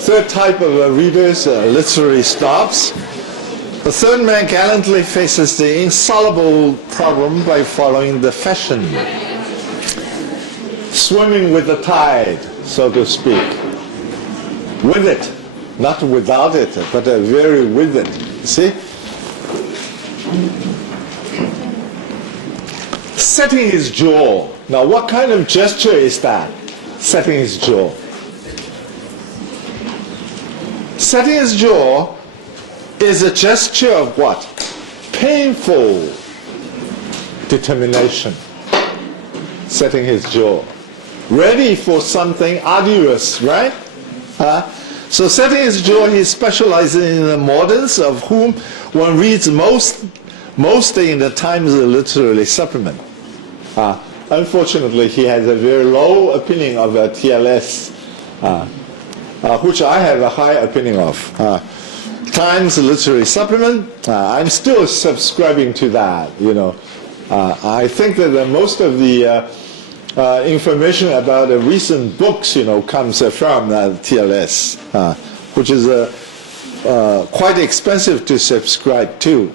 Third type of readers, literary snobs. The third man gallantly faces the insoluble problem by following the fashion, swimming with the tide, so to speak. With it, not without it, but very with it. See? Setting his jaw. Now, what kind of gesture is that? Setting his jaw. Setting his jaw is a gesture of what? Painful determination. Setting his jaw. Ready for something arduous, right? So setting his jaw, he specializes in the moderns, of whom one reads mostly in the Times Literary Supplement. Unfortunately, he has a very low opinion of TLS, which I have a high opinion of. Times Literary Supplement, I'm still subscribing to that, you know. I think that most of the information about the recent books, you know, comes from TLS, which is quite expensive to subscribe to.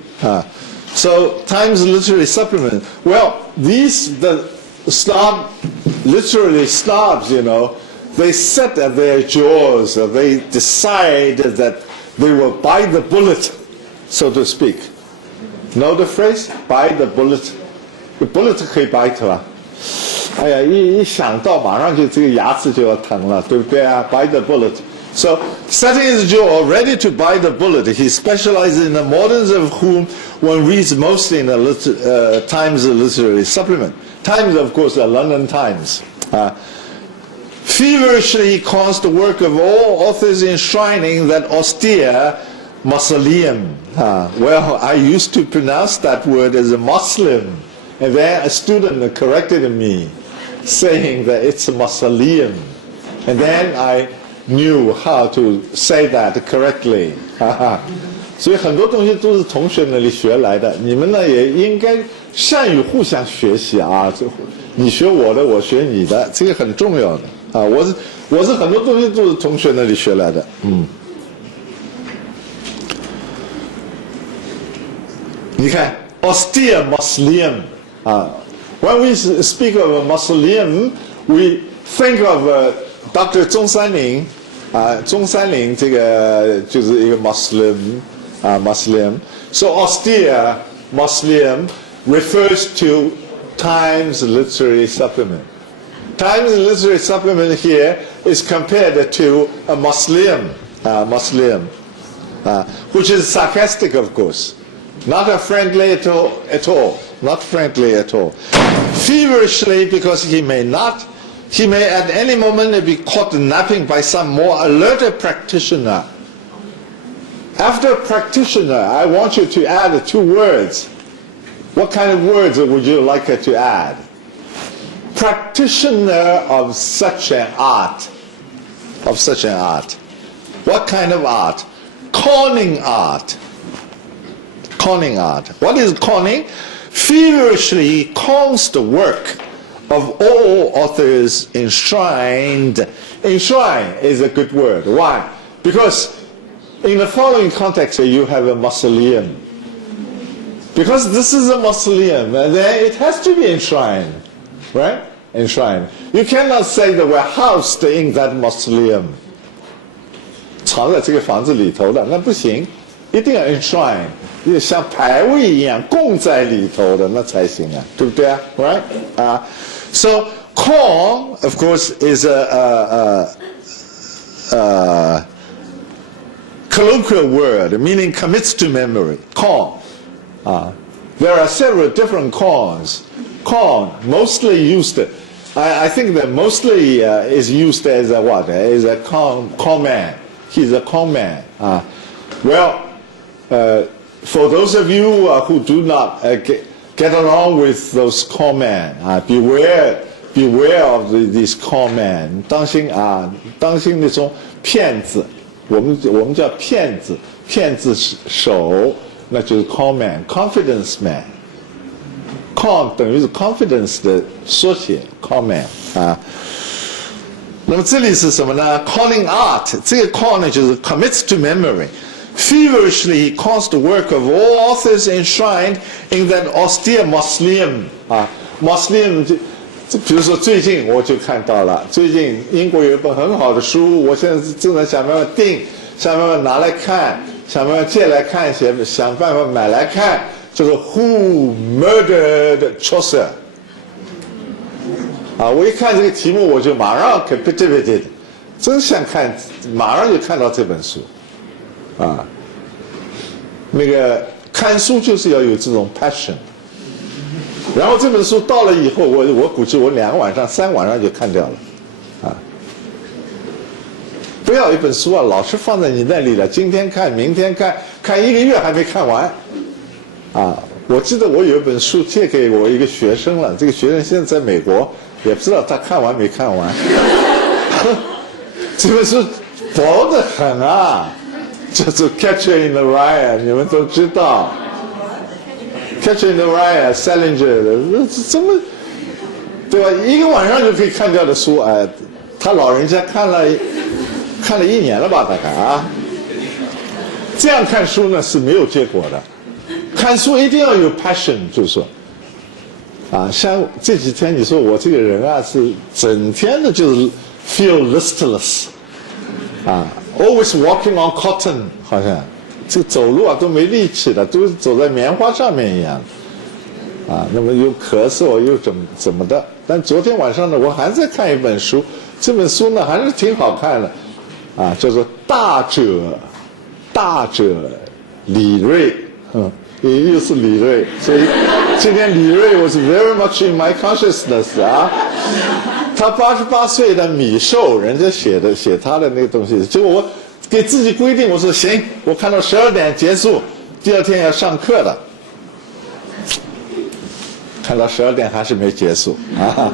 So Times Literary Supplement, well, the literary snobs, you know, they set at their jaws, they decide that they will bite the bullet, so to speak. Know the phrase? Bite the bullet. The bullet 可以 bite 吧？哎呀，一想到马上就这个牙齿就要疼了，对不对啊 ？Bite the bullet. So, setting his jaw, ready to bite the bullet, he specializes in the moderns, of whom one reads mostly in the Times Literary Supplement. Times, of course, the London Times. Feverishly calls the work of all authors enshrining that austere mausoleum. Well, I used to pronounce that word as a Muslim, and then a student corrected me, saying that it's a mausoleum. And then I knew how to say that correctly. 所以很多东西都是同学那里学来的，你们呢也应该善于互相学习啊！你学我的，我学你的，这个很重要的啊！我是很多东西都是同学那里学来的，你看 austere mausoleum 啊 ，when we speak of a mausoleum, we think of Dr. 中山陵中山陵这个就是一个 mausoleum。So austere mausoleum refers to Times Literary Supplement. Times Literary Supplement here is compared to a mausoleum, which is sarcastic, of course, not a friendly at all, not friendly at all. Feverishly, because he may at any moment be caught napping by some more alert practitioner. After practitioner, I want you to add 2 words. What kind of words would you like to add? Practitioner of such an art. Of such an art. What kind of art? Conning art. Conning art. What is conning? Feverishly cons the work of all authors enshrined. Enshrine is a good word. Why? Because in the following context, you have a mausoleum. Because this is a mausoleum, and then it has to be enshrined, right? Enshrined. You cannot say that we're housed in that mausoleum. 藏在这个房子里头的，那不行，一定要 enshrine， 像牌位一样供在里头的，那才行啊，对不对啊 ？Right? So con, of course, is a colloquial word meaning commits to memory. Con. There are several different cons. Con, mostly used. I think that mostly is used as a what? As a con man. He's a con man. Well, for those of you who do not get along with those con men, beware of these con men. 当心那种骗子。我们叫骗子手，那就是 con man, confidence man. Con 等于是 confidence 的缩写 ，con man 那那么这里是什么呢 ？Calling art， 这个 call 呢就是 commits to memory. Feverishly he calls the work of all authors enshrined in that austere mausoleum 啊 ，mausoleum 就比如说最近我就看到了，最近英国有一本很好的书，我现在正在想办法订，想办法拿来看，想办法借来看，想办法买来看，就是 Who Murdered Chaucer。啊，我一看这个题目，我就马上captivated，真想看，马上就看到这本书，啊，那个看书就是要有这种 passion。然后这本书到了以后，我估计我2个晚上、3晚上就看掉了，啊，不要一本书啊，老是放在你那里了，今天看，明天看，看1个月还没看完，啊，我记得我有一本书借给我一个学生了，这个学生现在在美国。也不知道他看完没看完，这本书薄得很啊，叫做《Catcher in the Rye》，你们都知道，《Catcher in the Rye》Salinger 的，怎么，对吧？1个晚上就可以看掉的书，哎，他老人家看了1年了吧，大概啊。这样看书呢是没有结果的，看书一定要有 passion， 就是说。啊，像这几天你说我这个人啊，是整天的就是 feel listless， 啊 ，always walking on cotton， 好像这走路啊都没力气的，都是走在棉花上面一样，啊，那么又咳嗽又怎么的？但昨天晚上呢，我还在看一本书，这本书呢还是挺好看的，啊，叫做大者李锐，又是李锐，所以今天李锐 was very much in my consciousness 啊。他88岁的米寿，人家写他的那个东西，结果我给自己规定，我说行，我看到12点结束，第2天要上课的，看到12点还是没结束啊，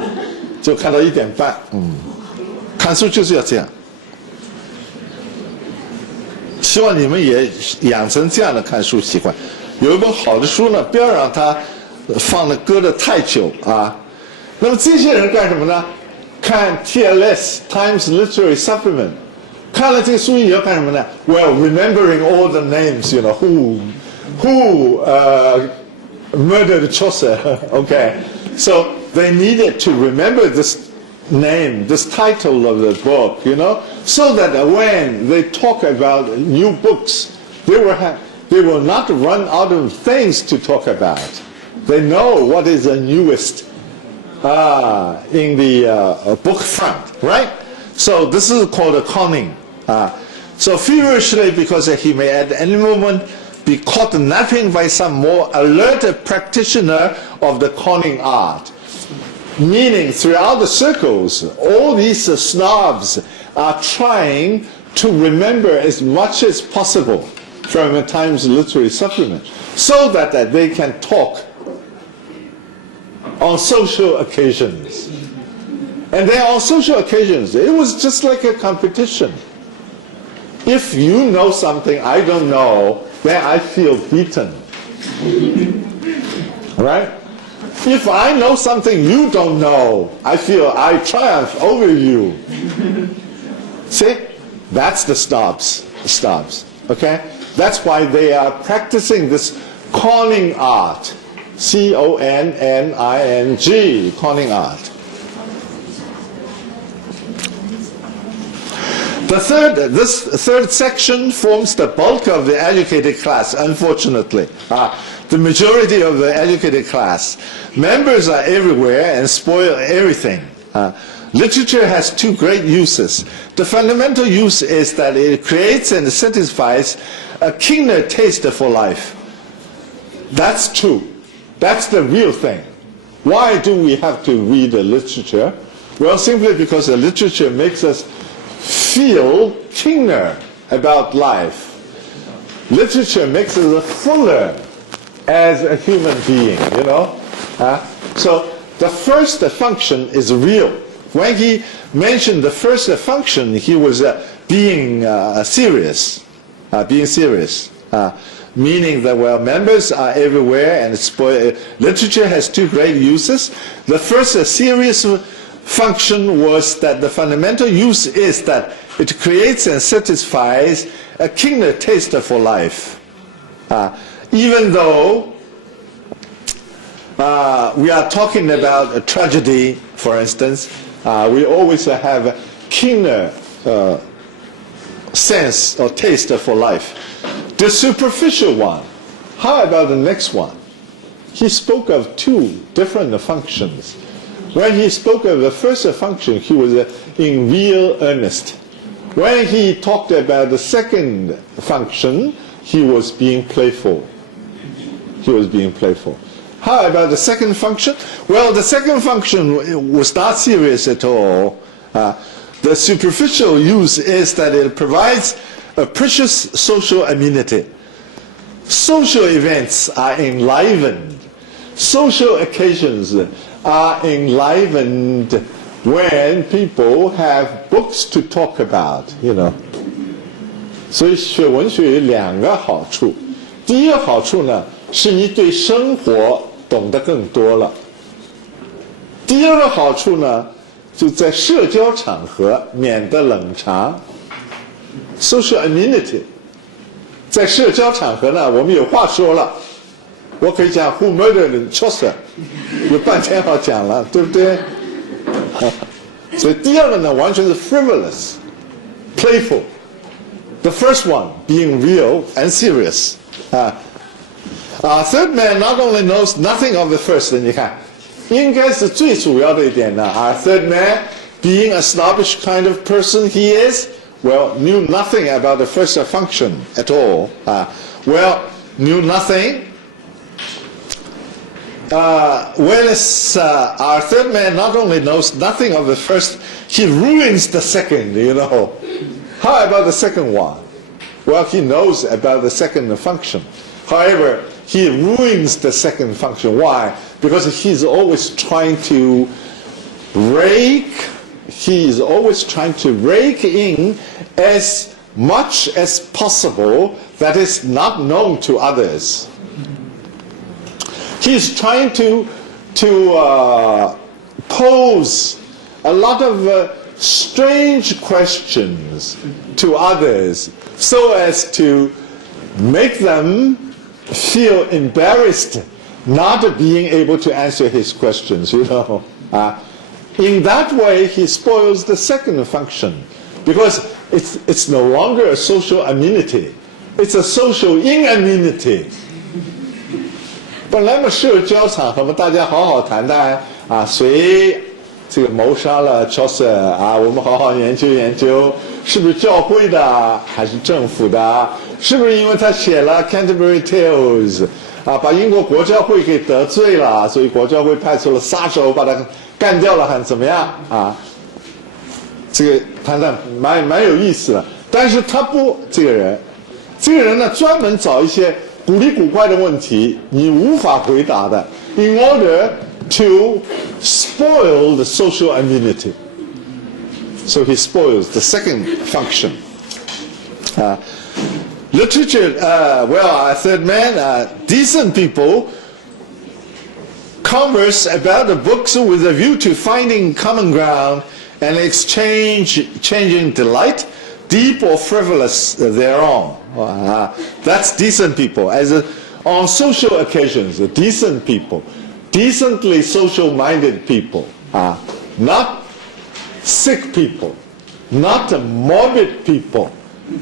就看到1点半，看书就是要这样。希望你们也养成这样的看书习惯。有一本好的书呢，不要让它搁得太久啊。那么这些人干什么呢？看 TLS Times Literary Supplement， 看了这个书以后干什么呢 ？Well, remembering all the names, you know, who murdered Chaucer. Okay, so they needed to remember this name, this title of the book, you know, so that when they talk about new books, they will not run out of things to talk about. They know what is the newest in the book front, right? So this is called a conning. So feverishly, because he may at any moment be caught napping by some more alert practitioner of the conning art. Meaning, throughout the circles, all these snobs are trying to remember as much as possible from a Times Literary Supplement, so that they can talk on social occasions. And then on social occasions, it was just like a competition. If you know something I don't know, then I feel beaten. Right? If I know something you don't know, I feel I triumph over you. See? That's the snobs. Okay? That's why they are practicing this conning art. C-O-N-N-I-N-G, conning art. This third section forms the bulk of the educated class, unfortunately. The majority of the educated class. Members are everywhere and spoil everything. Literature has 2 great uses. The fundamental use is that it creates and satisfies a keener taste for life. That's true. That's the real thing. Why do we have to read the literature? Well, simply because the literature makes us feel keener about life. Literature makes us fuller as a human being, you know. So the first function is real. When he mentioned the first function, he was being serious. Meaning that, well, members are everywhere and literature has 2 great uses. The first serious function was that the fundamental use is that it creates and satisfies a keener taste for life. Even though we are talking about a tragedy, for instance, we always have a keener sense or taste for life. The superficial one, how about the next one? He spoke of two different functions. When he spoke of the first function, he was in real earnest. When he talked about the second function, he was being playful. He was being playful. How about the second function? Well, the second function was not serious at all. The superficial use is that it provides a precious social amenity. Social events are enlivened. Social occasions are enlivened when people have books to talk about, you know. 所以学文学有两个好处。第一个好处呢，是你对生活懂得更多了。第二个好处呢，就在社交场合免得冷场。Social amenity， 在社交场合呢，我们有话说了。我可以讲 Who murdered Chaucer， 有半天好讲了，对不对？所以第二个呢，完全是 frivolous, playful. The first one being real and serious. Third man not only knows nothing of the first， 你看，应该是最主要的一点呢。Third man being a snobbish kind of person he is, well, knew nothing about the first function at all. Knew nothing. Whereas our third man not only knows nothing of the first, he ruins the second, you know. How about the second one? Well, he knows about the second function. However, he ruins the second function. Why? Because he's always trying to rake in as much as possible that is not known to others. He's trying to pose a lot of strange questions to others so as to make them feel embarrassed not being able to answer his questions, you know. In that way, he spoils the second function because it's no longer a social amenity. It's a social inamenity. 本来嘛，社交场合嘛，大家好好谈谈谁这个谋杀了 Chaucer 我们好好研究研究，是不是教会的，还是政府的？是不是因为他写了 Canterbury Tales 把英国国教会给得罪了，所以国教会派出了杀手把他干掉了，还怎么样这个谈谈蛮有意思的。但是他不，这个人呢，专门找一些古里古怪的问题，你无法回答的 ，in order to spoil the social amenity. So he spoils the second function. Literature, third man, decent people converse about the books with a view to finding common ground and exchanging delight, deep or frivolous thereon. That's decent people. On social occasions, decent people, decently social-minded people, not sick people, not morbid people,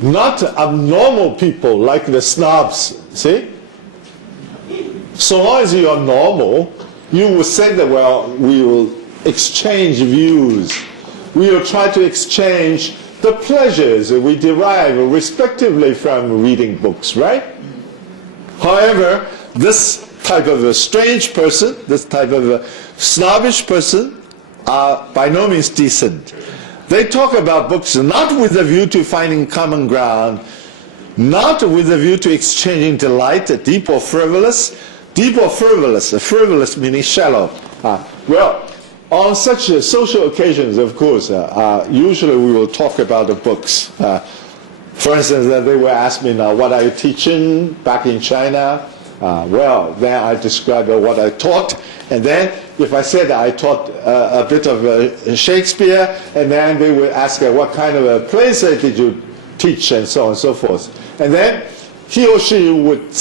not abnormal people like the snobs. See? So long as you are normal, you will say that, well, we will exchange views. We will try to exchange the pleasures we derive respectively from reading books, right? However, this type of a strange person, this type of a snobbish person, are by no means decent. They talk about books not with a view to finding common ground, not with a view to exchanging delight, deep or frivolous. Deep or frivolous, frivolous meaning shallow. Well, on such social occasions, of course, usually we will talk about the books. For instance, they will ask me now, what are you teaching back in China? Well, then I describe what I taught, and then if I said I taught a bit of Shakespeare, and then they would ask what kind of plays did you teach, and so on and so forth. And then he or she would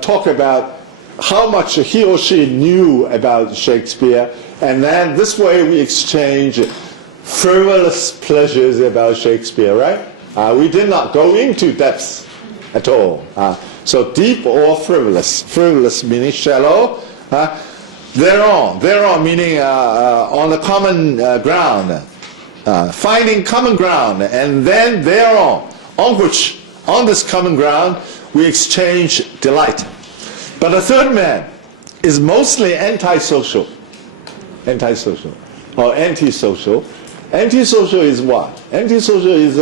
talk about how much he or she knew about Shakespeare, and then this way we exchange frivolous pleasures about Shakespeare, right? We did not go into depths at all. So deep or frivolous. Frivolous meaning shallow. Thereon meaning on the common ground. Finding common ground, and then thereon, on this common ground, we exchange delight. But the third man is mostly antisocial. Antisocial. Or antisocial. Antisocial is what? Antisocial is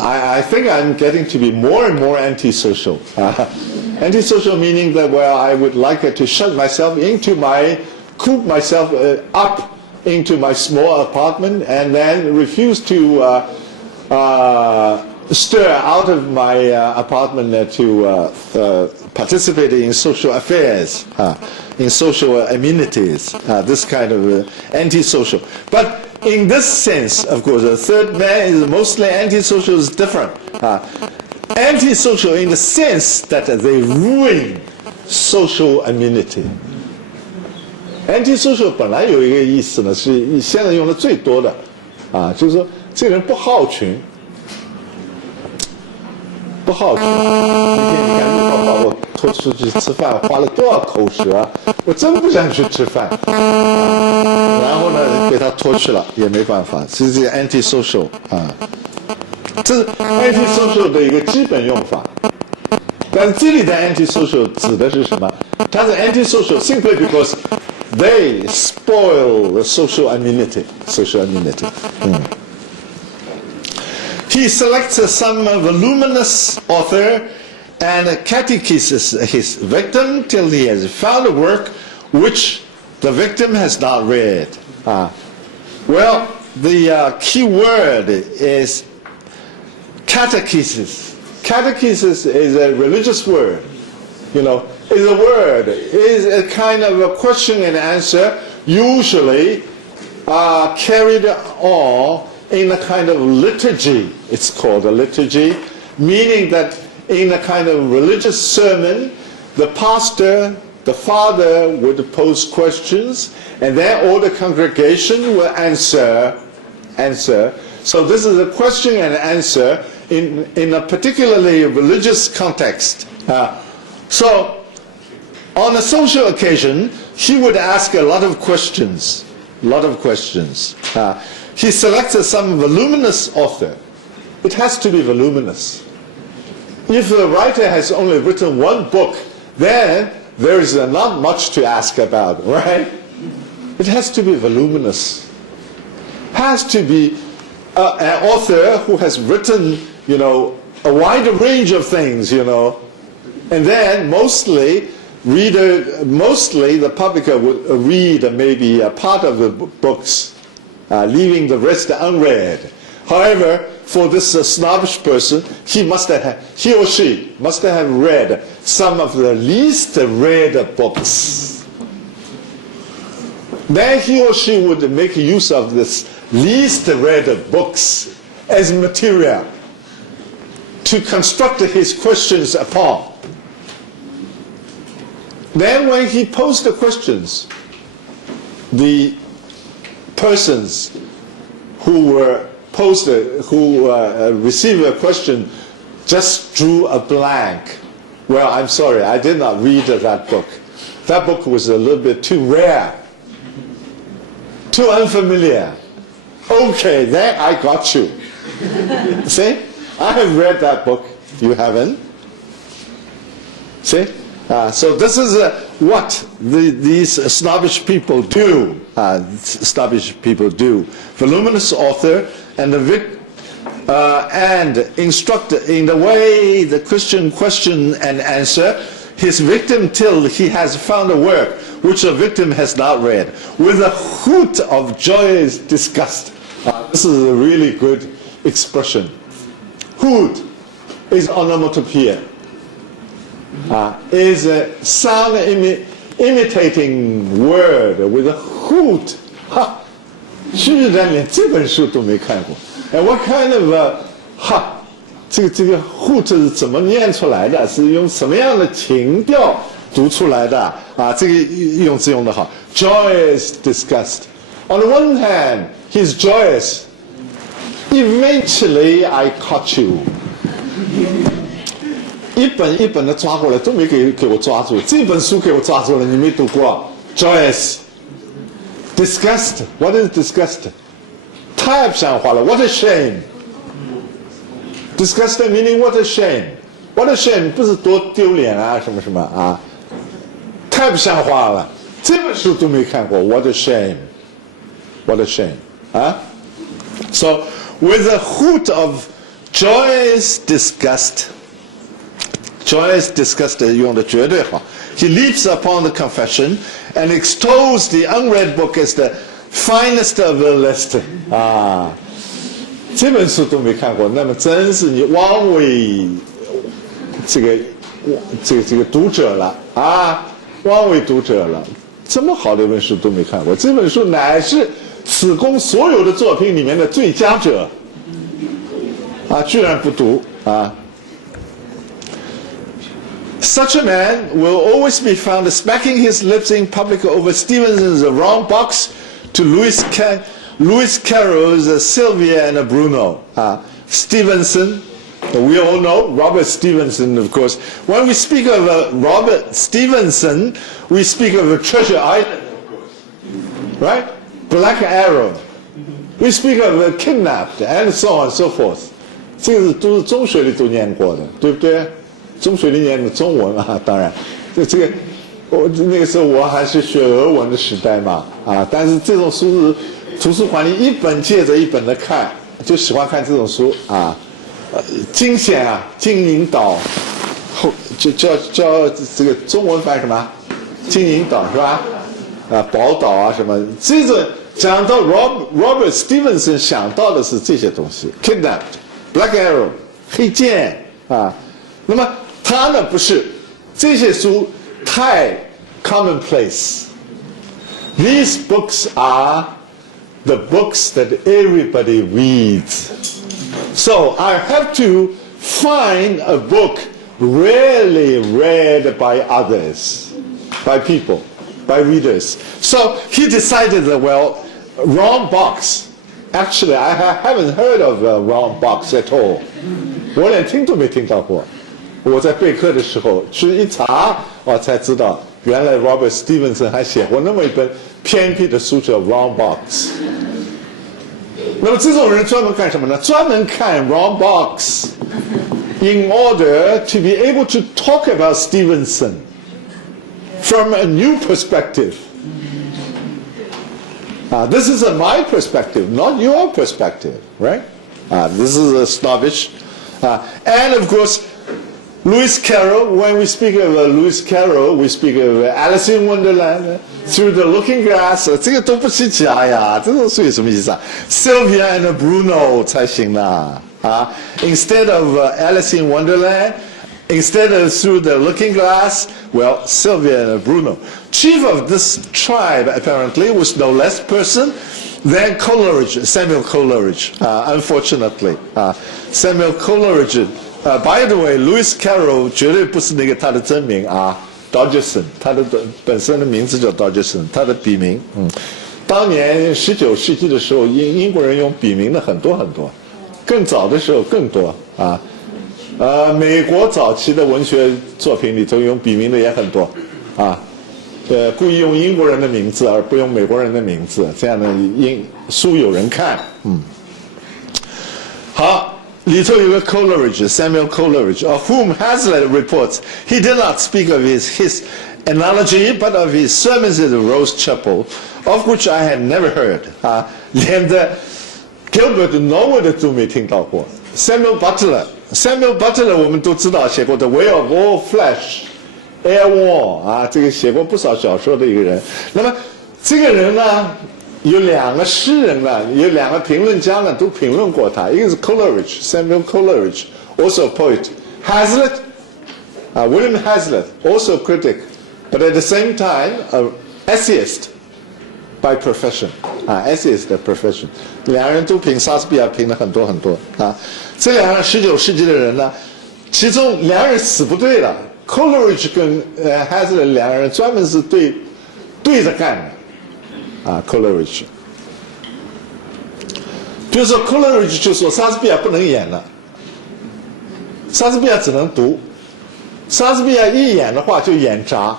I think I'm getting to be more and more antisocial. Antisocial meaning that, well, I would like to shut myself coop myself up into my small apartment and then refuse to stir out of my apartment to participate in social affairs, in social amenities, this kind of antisocial. But in this sense, of course, the third man is mostly antisocial is different. Antisocial in the sense that they ruin social amenity. Antisocial 本来有一个意思呢，是现在用的最多的，就是说这个人不好群，不好群。那天你看陆宝把我拖出去吃饭，花了多少口舌，我真不想去吃饭。然后呢，被他拖去了，也没办法。这是这个 antisocial 这是 antisocial 的一个基本用法。但是这里的 antisocial 指的是什么？它是 antisocial simply because they spoil the social amenity. Social amenity. He selects some voluminous author and catechises his victim till he has found a work which the victim has not read. Well, the key word is catechesis. Catechesis is a religious word. Is a word, is a kind of a question and answer, usually carried on in a kind of liturgy. It's called a liturgy, meaning that in a kind of religious sermon, the pastor, the father would pose questions, and then all the congregation will answer. So this is a question and answer in a particularly religious context. So on a social occasion, he would ask a lot of questions. He selected some voluminous author. It has to be voluminous. If the writer has only written one book, then there is not much to ask about, right? It has to be voluminous. Has to be an author who has written, a wide range of things, And then mostly the public would read maybe a part of the books, leaving the rest unread. However, for this snobbish person, he or she must have read some of the least read books. Then he or she would make use of this least read books as material to construct his questions upon. Then when he posed the questions, the persons who received a question just drew a blank. Well, I'm sorry, I did not read that book. That book was a little bit too rare, too unfamiliar. Okay, then I got you. See? I have read that book. You haven't? See? So this is what these snobbish people do. Voluminous author and instruct in the way the Christian question and answer his victim till he has found a work which the victim has not read, with a hoot of joyous disgust. This is a really good expression. Hoot is onomatopoeia. is a sound imitating word with a hoot. 哈，居然连这本书都没看过。What kind of 这个 hoot 是怎么念出来的？是用什么样的情调读出来的？啊，这个用字用得好。Joyous disgust. On the one hand, he's joyous. Eventually, I caught you. 一本一本的抓过来，都没给我抓住。这本书给我抓住了，你没读过 ？Joyous, disgust. What is disgust? 太不像话了。What a shame. Disgust meaning what a shame. What a shame 不是多丢脸啊，什么什么啊，太不像话了。这本书都没看过。What a shame. What a shame. 啊 ？So with a hoot of joyous disgust.Joyous disgust 用的绝对好。He leaps upon the confession and extols the unread book as the finest of the list. 啊，这本书都没看过，那么真是你枉为这个读者了啊，枉为读者了。这么好的一本书都没看过，这本书乃是此宫所有的作品里面的最佳者啊，居然不读啊。Such a man will always be found smacking his lips in public over Stevenson's Wrong Box to Lewis Carroll's Sylvia and Bruno. Stevenson, we all know Robert Stevenson, of course. When we speak of Robert Stevenson, we speak of Treasure Island, of course. Right? Black Arrow. We speak of Kidnapped, and so on and so forth. 这个都是中学里都念过的，对不对？中学里念的中文啊，当然，这个我那个时候我还是学俄文的时代嘛啊，但是这种书是图书馆里一本接着一本的看，就喜欢看这种书啊。惊险啊，金银岛，后就叫这个中文翻什么？金银岛是吧？啊，宝岛啊什么？这个讲到 Robert Stevenson 想到的是这些东西 ，Kidnapped、Black Arrow、黑剑啊。那么他呢不是，这些书太 commonplace. These books are the books that everybody reads. So I have to find a book rarely read by others, by people, by readers. So he decided that, well, Wrong Box. Actually, I haven't heard of Wrong Box at all. 我连听都没听到过。我在备课的时候去一查，我才知道原来 Robert Stevenson 还写过那么一本偏僻的书叫 Wrong Box。那么这种人专门干什么呢？专门看 Wrong Box in order to be able to talk about Stevenson from a new perspective. This is my perspective, not your perspective, right? This is a snobbish. And of course, Lewis Carroll, when we speak of Lewis Carroll, we speak of Alice in Wonderland, Through the Looking Glass, 这个都不稀奇啊呀，这种书有什么意思啊 ？Sylvia and Bruno 才行啦啊 ！Instead of Alice in Wonderland, instead of Through the Looking Glass, well, Sylvia and Bruno. Chief of this tribe apparently was no less person than Coleridge, Samuel Coleridge. Unfortunately, Samuel Coleridge. By the way, Lewis Carroll 绝对不是那个他的真名啊 ，Dodgson， 他的本身的名字叫 Dodgson， 他的笔名，当年19世纪的时候，英国人用笔名的很多很多，更早的时候更多啊，美国早期的文学作品里头用笔名的也很多啊，故意用英国人的名字而不用美国人的名字，这样的书有人看，好。里头有个 Coleridge, Samuel Coleridge, of whom Hazlitt reports he did not speak of his analogy, but of his sermons at the Rose Chapel, of which I had never heard. 连的 Gilbert Noel 的都没听到过。Samuel Butler 我们都知道写过的《Way of All Flesh》，Air War 这个写过不少小说的一个人。那么这个人呢？有两个诗人呢，有两个评论家呢，都评论过他。一个是 Coleridge, Samuel Coleridge, also a poet. Hazlitt, William Hazlitt, also a critic, but at the same time, an essayist by profession. Essayist 的 profession. 两人都评莎士比亚评了很多很多啊。这两个19世纪的人呢，其中两人死不对了。Coleridge 跟Hazlitt 两个人专门是对着干的啊。Coleridge， 比如说 Coleridge 就说莎士比亚不能演了，莎士比亚只能读，莎士比亚一演的话就演砸，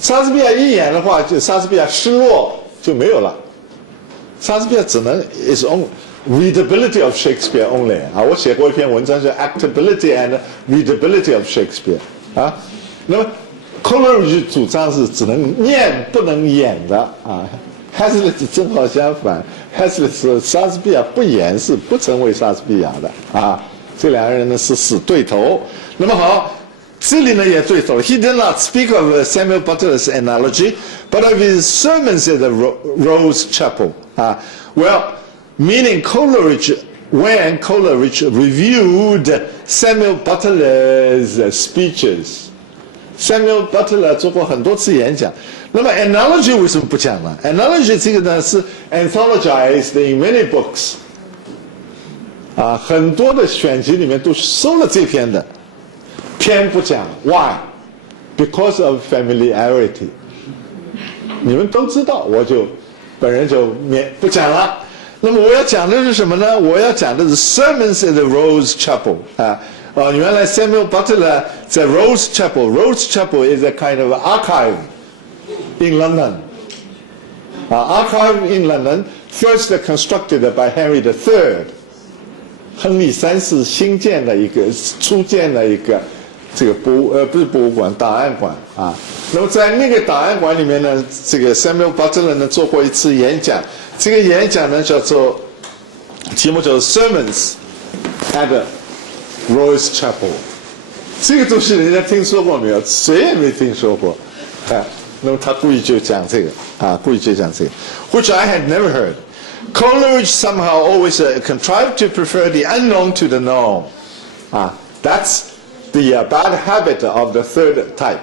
莎士比亚一演的话就莎士比亚失落就没有了，莎士比亚只能 is on readability of Shakespeare only 啊。我写过一篇文章叫 Actability and Readability of Shakespeare 啊。那么 Coleridge 主张是只能念不能演的啊。Hazlitt 正好相反 ，Hazlitt 说莎士比亚不演是不成为莎士比亚的啊。这两个人呢是死对头。那么好，这里呢也对头了。He did not speak of Samuel Butler's analogy, but of his sermons at the Rose Chapel. Well, meaning Coleridge, when Coleridge reviewed Samuel Butler's speeches. Samuel Butler 做过很多次演讲。那么 analogy 为什么不讲呢 ？analogy 这个呢是 anthologized in many books。很多的选集里面都收了这篇的，偏不讲。Why? Because of familiarity。你们都知道，本人就不讲了。那么我要讲的是什么呢？我要讲的是 Sermons at the Rose Chapel 原来 Samuel Butler 在 Rose Chapel。Rose Chapel is a kind of archive in London. Archive in London, first constructed by Henry III. 亨利三世新建的一个初建的一个这个不是博物馆，档案馆啊。那么在那个档案馆里面呢，这个 Samuel Butler 呢做过一次演讲，这个演讲呢题目叫做 Sermons at Rose Chapel。这个东西人家听说过没有？谁也没听说过啊。那么他故意就讲这个，which I had never heard. Coleridge somehow always contrived to prefer the unknown to the known. That's the bad habit of the third type.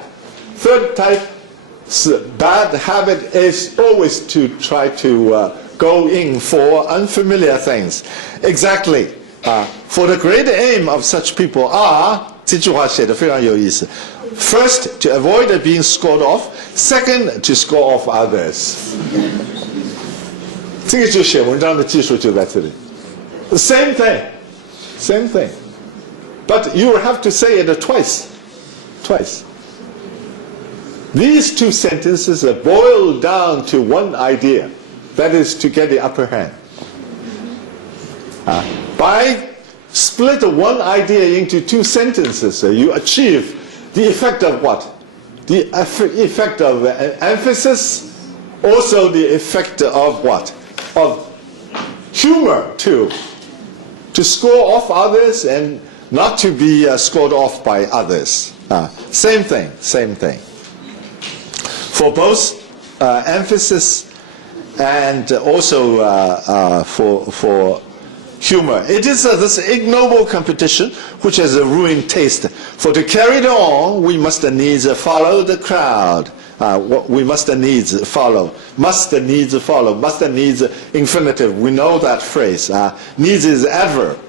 Third type's bad habit is always to try to go in for unfamiliar things. Exactly. For the great aim of such people are, 这句话写得非常有意思。First, to avoid being scored off. Second, to score off others. 这个就写文章的技术就在这里。Same thing. But you will have to say it twice. These two sentences are boiled down to one idea. That is to get the upper hand. By split one idea into two sentences, you achieve the effect of what? The effect of emphasis, also the effect of what? Of humor too. To score off others and not to be scored off by others. Same thing. For both emphasis and also for humor. It is this ignoble competition which has a ruined taste. For to carry it on, we must needs follow the crowd. We must needs follow. Must needs infinitive. We know that phrase. Needs is adverb.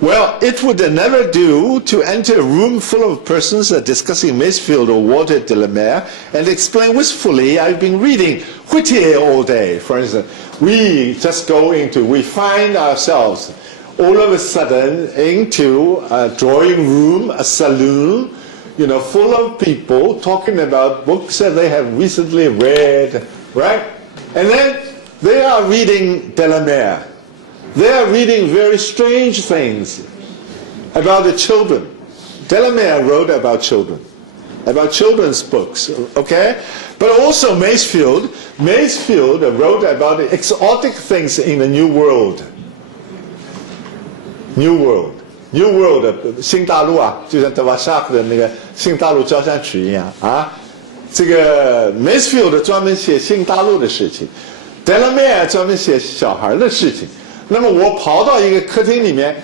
Well, it would never do to enter a room full of persons discussing Masefield or Walter de la Mare and explain wistfully, I've been reading Whittier all day, for instance. We find ourselves all of a sudden into a drawing room, a saloon, full of people talking about books that they have recently read, right? And then they are reading de la Mare. They are reading very strange things about the children. De la Mare wrote about children, about children's books, okay? But also Masefield wrote about exotic things in the New World. New World, 新大陆啊，就像德瓦夏克的那个新大陆交响曲一样啊。这个 Masefield 专门写新大陆的事情 ，Delamere 专门写小孩的事情。那么我跑到一个客厅里面，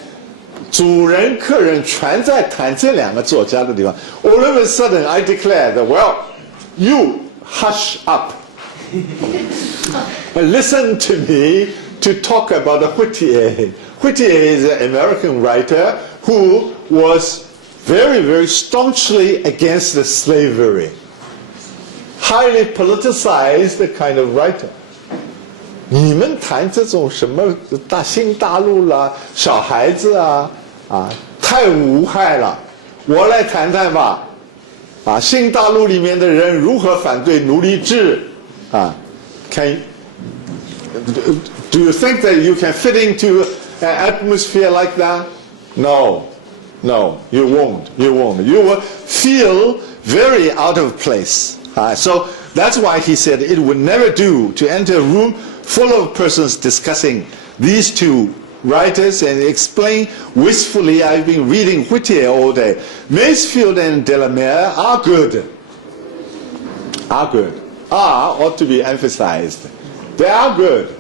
主人、客人全在谈这两个作家的地方。All of a sudden, I declare that, well, you hush up and listen to me to talk about Whittier. Whittier is an American writer who was very, very staunchly against the slavery. Highly politicized kind of writer. 你们谈这种什么新大陆啦、小孩子啊，太无害了。我来谈谈吧，新大陆里面的人如何反对奴隶制？Do you think that you can fit into an atmosphere like that? No, you won't. You will feel very out of place. So that's why he said it would never do to enter a room full of persons discussing these two writers and explain wistfully, I've been reading Whittier all day. Masefield and Delamere are good. Are ought to be emphasized. They are good.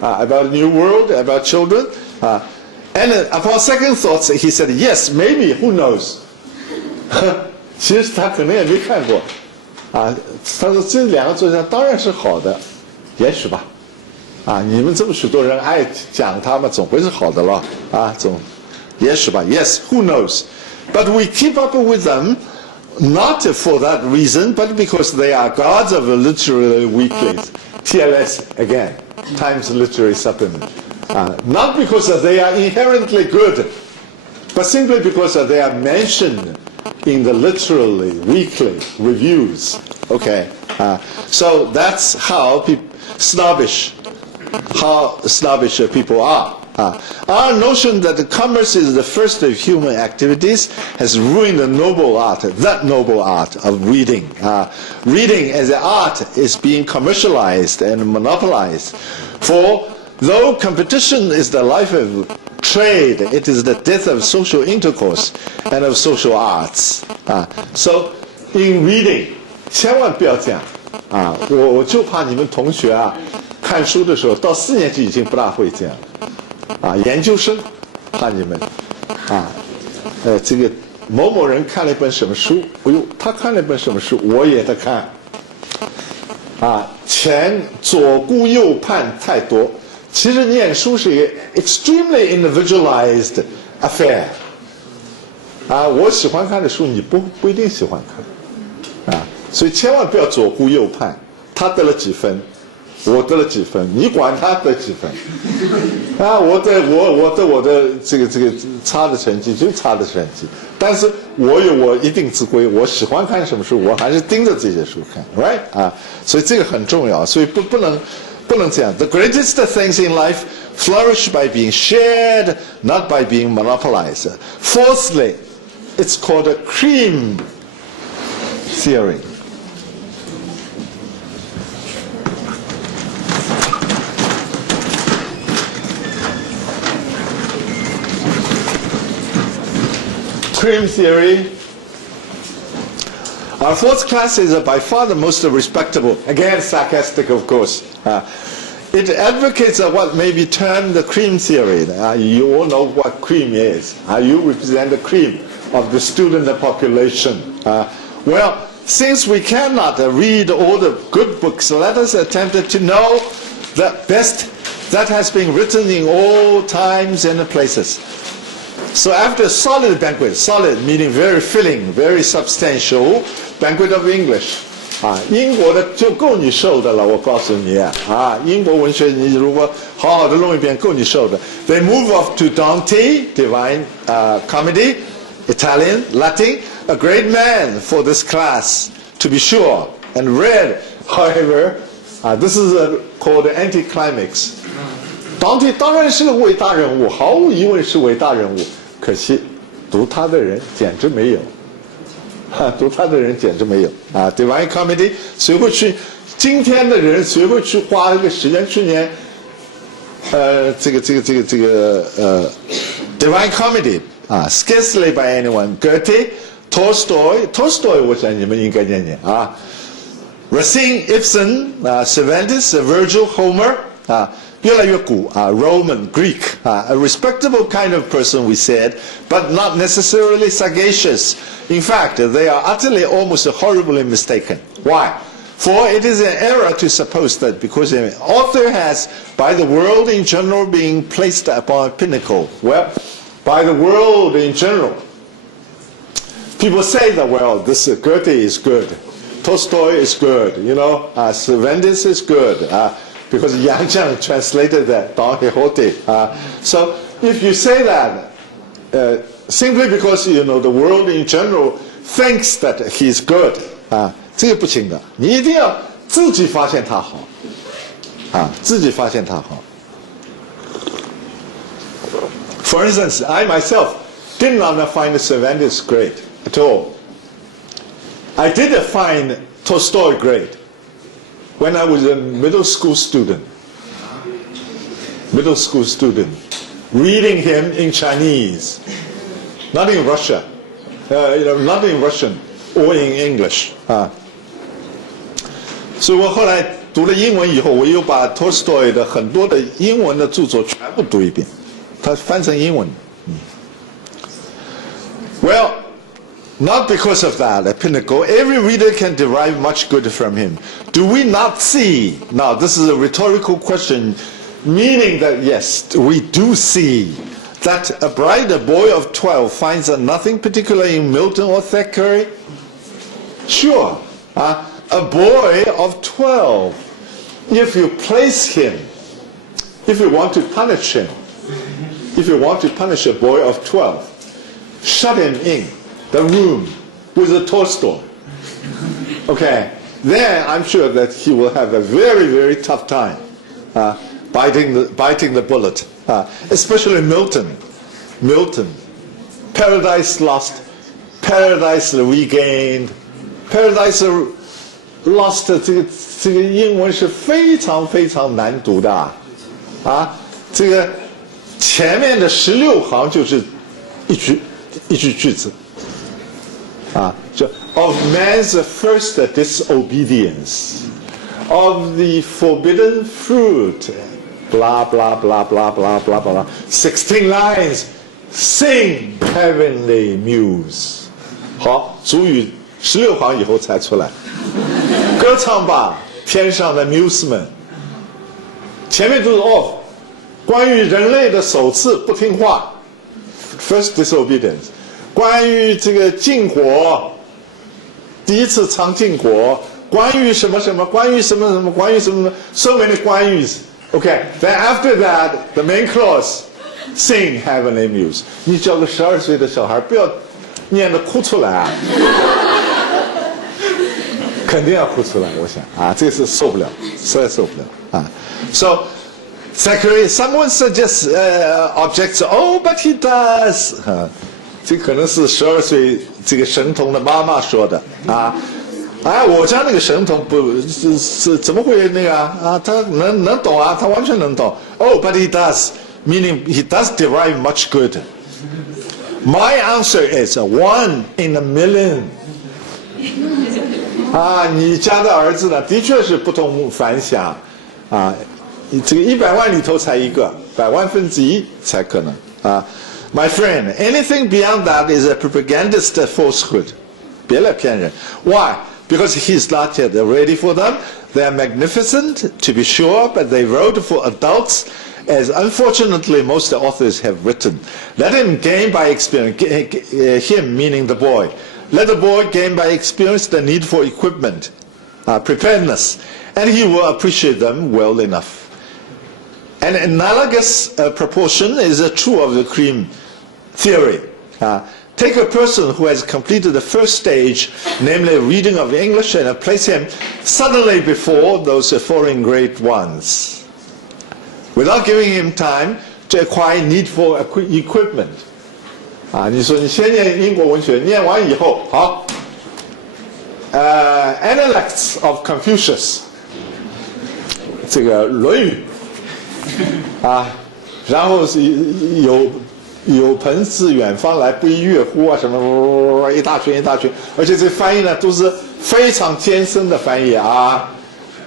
About a new world, about children. And upon second thoughts, he said, yes, maybe, who knows? 其实他可能也没看过。他说这两个作家当然是好的，也许吧。你们这么许多人爱讲他们，总会是好的了。也许吧。Yes, who knows? But we keep up with them, not for that reason, but because they are gods of the literary weeklies. TLS again, Times Literary Supplement. Not because they are inherently good, but simply because they are mentioned in the literary weekly reviews. Okay, so that's how snobbish people are. Our notion that commerce is the first of human activities has ruined the noble art, that noble art of reading. Reading as an art is being commercialized and monopolized. For though competition is the life of trade, it is the death of social intercourse and of social arts. So in reading, 千万不要这样我就怕你们同学看书的时候到4年级已经不大会这样研究生怕你们这个某某人看了一本什么书，他看了一本什么书，我也在看前左顾右盼太多。其实念书是一个 extremely individualized affair 我喜欢看的书你不一定喜欢看所以千万不要左顾右盼，他得了几分，我得了几分，你管他得几分我的这个差的成绩就差的成绩，但是我有我一定之规，我喜欢看什么书，我还是盯着这些书看 ，right 所以这个很重要，所以不能这样。The greatest things in life flourish by being shared, not by being monopolized. Fourthly, it's called a cream theory. Cream theory. Our fourth class is by far the most respectable. Again, sarcastic, of course. It advocates what may be termed the cream theory. You all know what cream is. You represent the cream of the student population. Well, since we cannot read all the good books, let us attempt to know the best that has been written in all times and places. So after a solid banquet, solid meaning very filling, very substantial banquet of English. 英国的就够你受的了，我告诉你英国文学你如果好好的弄一遍够你受的。They move off to Dante, Divine Comedy, Italian, Latin, a great man for this class, to be sure, and read, however, this is called anticlimax. Dante 当然是个伟大人物，毫无疑问是伟大人物，可惜读他的人简直没有。读他的人简直没有Divine Comedy 谁会去今天的人谁会去花一个时间去念这个Divine Comedy Scarcely by anyone. Goethe, Tolstoy 我想你们应该念念Racine, Ibsen, Cervantes, Virgil, Homer 越来越古啊 ，Roman, Greek, a respectable kind of person, we said, but not necessarily sagacious. In fact, they are utterly, almost horribly mistaken. Why? For it is an error to suppose that because an author has, by the world in general, being placed upon a pinnacle. Well, by the world in general, people say that, well, this Goethe is good, Tolstoy is good, Cervantes is good, because Yang Jiang translated that Don Quixote. So if you say that, simply because, the world in general thinks that he's good, 这个不行的，你一定要自己发现他好，自己发现他好。For instance, I myself did not find Cervantes great at all. I did find Tolstoy great when I was a middle school student, reading him in Chinese, not in Russia, not in Russian or in English. 所以我后来读了英文以后，我又把 Tolstoy 的很多的英文的著作全部读一遍，他翻成英文。Well, not because of that, a pinnacle. Every reader can derive much good from him. Do we not see? Now, this is a rhetorical question, meaning that yes, we do see that a boy of 12 finds nothing particular in Milton or Thackeray. Sure, a boy of 12, if you place him, if you want to punish him, if you want to punish a boy of 12, shut him in the room with a Tolstoy. Okay, then I'm sure that he will have a very, very tough time biting the bullet. Especially Milton, Paradise Lost, Paradise Regained, Paradise Lost 这个英文是非常非常难读的这个前面的16行就是一句句子就 of man's first disobedience, of the forbidden fruit, blah blah blah blah blah blah blah, 16 lines, sing heavenly muse. 好，主语16行以后才出来，歌唱吧天上的 muse 们。前面就是 of 关于人类的首次不听话 first disobedience， 关于这个禁果第一次尝禁果，关于什么什么，关于什么什么，关于什么 so many 关于 OK, then after that the main clause sing heavenly muse。 你叫个12岁的小孩不要念得哭出来肯定要哭出来，我想这是受不了，实在受不了So Zachary, someone suggests objects. Oh, but he does. 这可能是12岁这个神童的妈妈说的我家那个神童不是怎么会那个他能懂他完全能懂。Oh, but he does, meaning he does derive much good. My answer is 1 in a million. 你家的儿子呢，的确是不同凡响这个100万里头才一个，100万分之一才可能My friend, anything beyond that is a propagandist falsehood. 别来骗人。Why? Because he's not yet ready for them. They are magnificent, to be sure, but they wrote for adults, as unfortunately most authors have written. Let him gain by experience, him meaning the boy. Let the boy gain by experience the need for equipment, preparedness, and he will appreciate them well enough. An analogous proportion is true of the cream theory. Take a person who has completed the first stage, namely reading of English, and place him suddenly before those foreign great ones, without giving him time to acquire needful equipment. 你说你先念英国文学，念完以后，好，Analects of Confucius， 这个《论语》然后是有朋自远方来，不亦乐乎什么一大群，而且这翻译呢都是非常艰深的翻译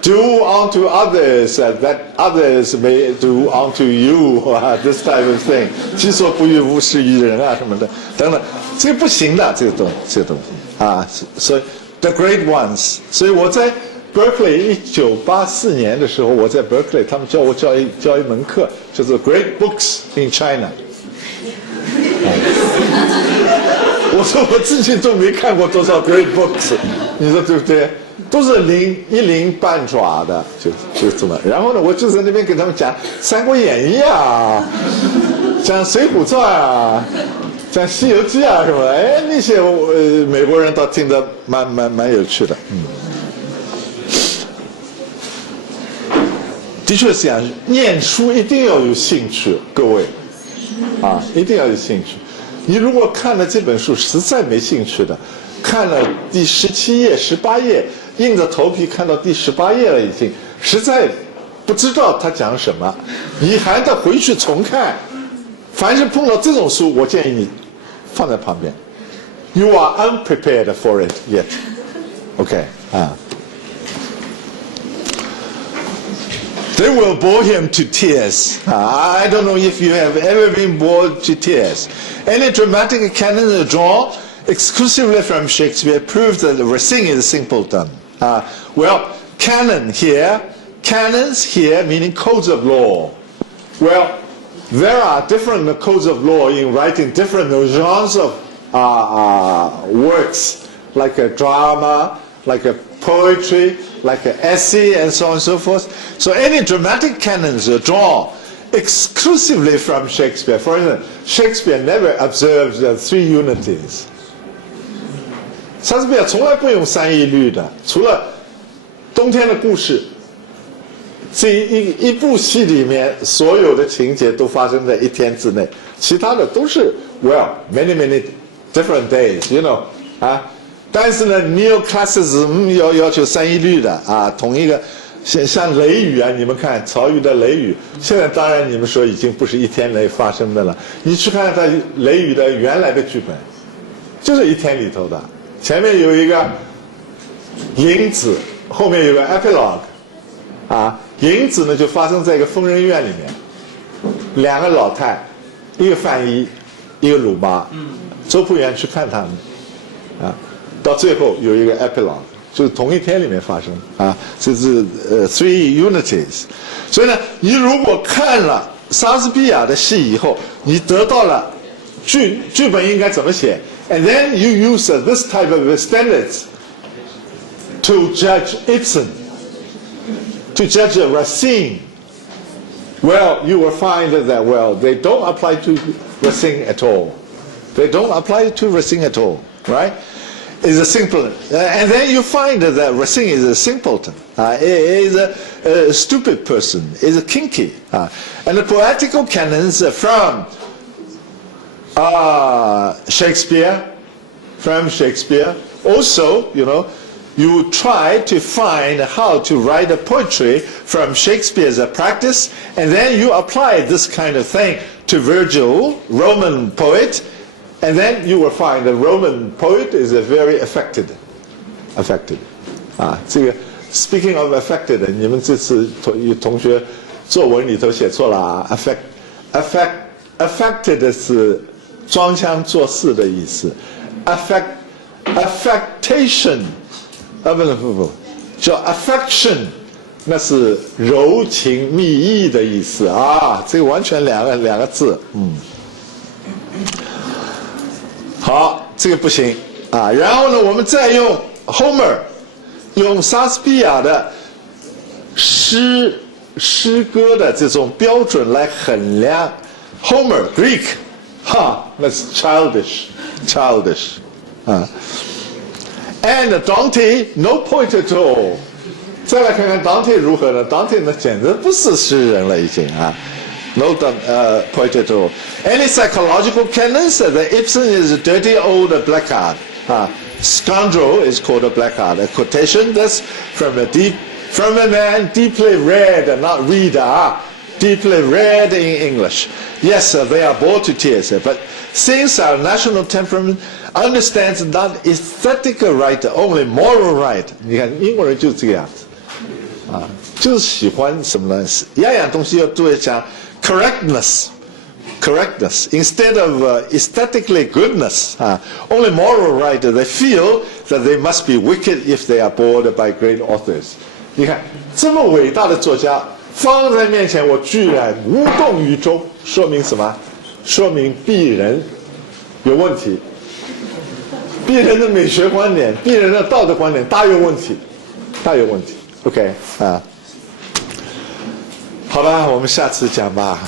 Do unto others that others may do unto you 啊 ，this type of thing， 己所不欲，勿施于人啊什么的，等等，这个不行的，这个东西啊，所以 the great ones， 所以我在 Berkeley 1984年的时候，我在 Berkeley， 他们教我教一门课，叫做 Great Books in China。我说我自己都没看过多少 Great Books， 你说对不对？都是一鳞半爪的，就这么。然后呢，我就在那边给他们讲《三国演义》啊，讲《水浒传》啊，讲《西游记》啊什么的。哎，那些美国人倒听得蛮有趣的，的确是这样，念书一定要有兴趣，各位，啊，一定要有兴趣。你如果看了这本书实在没兴趣的，看了第17页、18页，硬着头皮看到第18页了，已经实在不知道他讲什么，你还得回去重看。凡是碰到这种书，我建议你放在旁边。You are unprepared for it yet. OK 啊。They will bore him to tears. I don't know if you have ever been bored to tears. Any dramatic canon drawn exclusively from Shakespeare proves that Racine is a simpleton. Well, canons here meaning codes of law. Well, there are different codes of law in writing different genres of works, like a drama, like a poetry, like an essay, and so on and so forth. So any dramatic canons are drawn exclusively from Shakespeare. For instance, Shakespeare never observed the 3 unities. 莎士比亚从来不用3义律的，除了冬天的故事，这一部戏里面所有的情节都发生在1天之内，其他的都是 many different days, you know 啊。但是呢 ，Neoclassicism 要求3义律的啊，同一个像雷雨啊，你们看曹禺的雷雨，现在当然你们说已经不是1天内发生的了，你去看他雷雨的原来的剧本，就是1天里头的，前面有一个引子，后面有个 epilogue， 啊，引子呢就发生在一个疯人院里面，2个老太，一个范一，一个鲁妈，周朴园去看他们，啊。到最后有一个 epilogue， 就是同一天里面发生啊，这是3 unities。所以呢，你如果看了莎士比亚的戏以后，你得到了剧本应该怎么写 ，and then you use this type of standards to judge Ibsen, to judge Racine. Well, you will find that they don't apply to Racine at all. They don't apply to Racine at all, right? Is a simpleton, and then you find that Racine is a simpleton, is a stupid person, is a kinky, and the poetical canons from Shakespeare, also, you know, you try to find how to write a poetry from Shakespeare's practice, and then you apply this kind of thing to Virgil, Roman poet. And then you will find the Roman poet is a very affected. 啊，这个 speaking of affected， 你们这次有同学作文里头写错了啊 affected 是装腔作势的意思 affectation 啊不叫 affection， 那是柔情蜜意的意思啊，这个完全两个字，好，这个不行啊。然后呢，我们再用 Homer， 用莎士比亚的诗歌的这种标准来衡量 Homer Greek， that's childish 啊。And Dante no poet at all。再来看看 Dante 如何呢 ？Dante 呢，简直不是诗人了，已经啊。No point at all. Any psychological canons that Ibsen is a dirty old blackguard. Scoundrel is called a blackguard. A quotation that's from a man deeply read, not reader, deeply read in English. Yes, they are bored to tears. But since our national temperament understands not aesthetic right, only moral right. 你看英国人就是这个样子。啊，就是喜欢什么呢？样样东西要都会讲 correctness instead of aesthetically goodness. Only moral writers they feel that they must be wicked if they are bored by great authors. 你看这么伟大的作家放在面前，我居然无动于衷，说明什么？说明鄙人有问题，鄙人的美学观点，鄙人的道德观点大有问题，大有问题。OK 啊，好吧，我们下次讲吧。